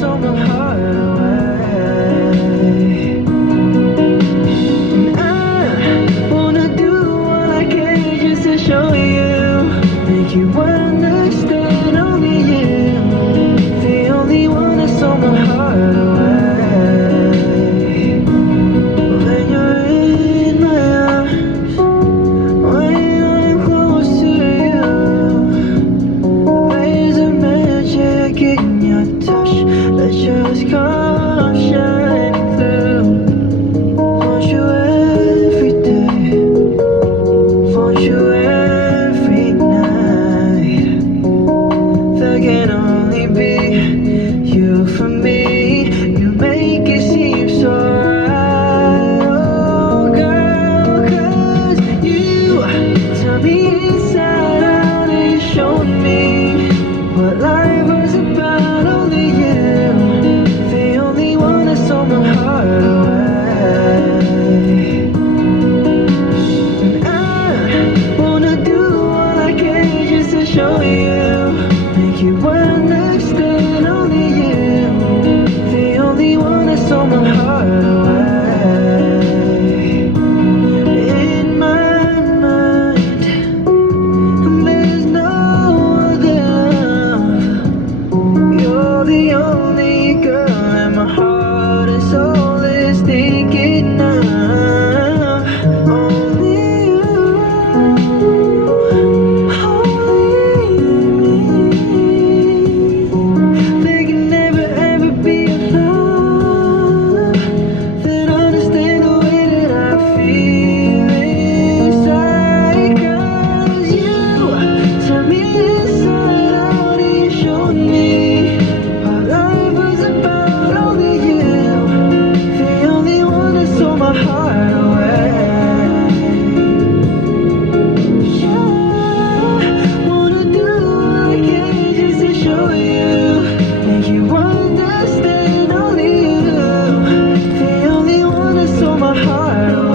stole my heart away. And I wanna do all I can just to show you, make you understand. Only you, the only one that stole my heart away. When you're in my arms, when I'm close to you, there's a magic in your touch that just comes shining through. Want you every day, want you every night. There can only be you for me. You make it seem so right, oh girl, 'cause you turned me inside out and you showed me what life was about. Only you, the only one that stole my heart away. And I wanna do all I can just to show you, make you understand. Only you, the only one that stole my heart away. In my mind, there's no other love. You're the only girl and my heart and soul is thinking of. Only you, only me. There can never ever be a love that understands the way that I feel inside. 'Cause you turned me inside out and you showed me what life was about. Only you, the only one that stole my heart away. Yeah, wanna do all I can just to show you, make you understand. Only you, the only one that stole my heart away.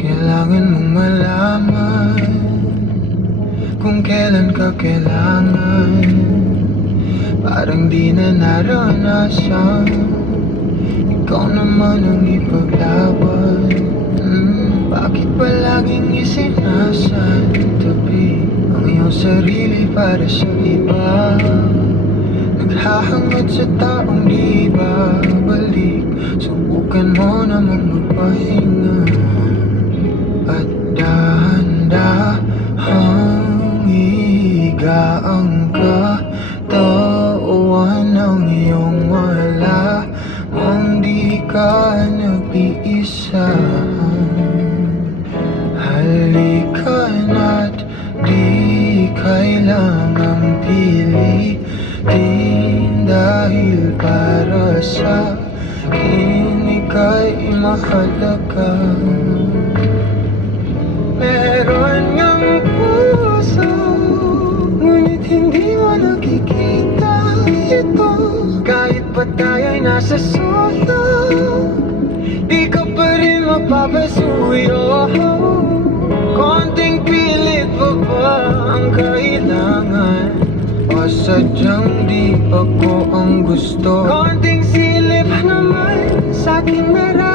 Kailangan mong malaman kung kailan ka kailangan. Parang di na naranasan, ikaw naman ang ipaglaban. Bakit palaging isinasantabi ang iyong sarili para sa iba? Naghahangad sa taong di babalik. Subukan mo namang magpahinga at dahan-dahang higa ang katawan ng iyong wala mong di ka nag-iisa. Halika na't di kailangang pilitin, dahil para sa akin ika'y mahalaga. Meron ngang puso, ngunit hindi mo nakikita ito. Kahit pa tayo'y nasa sulok, di ka pa rin mapapasuyo. Konting pilit pa ba ang kailangan, o sadyang di ako ang gusto? Konting silip naman sa'king nararamdaman.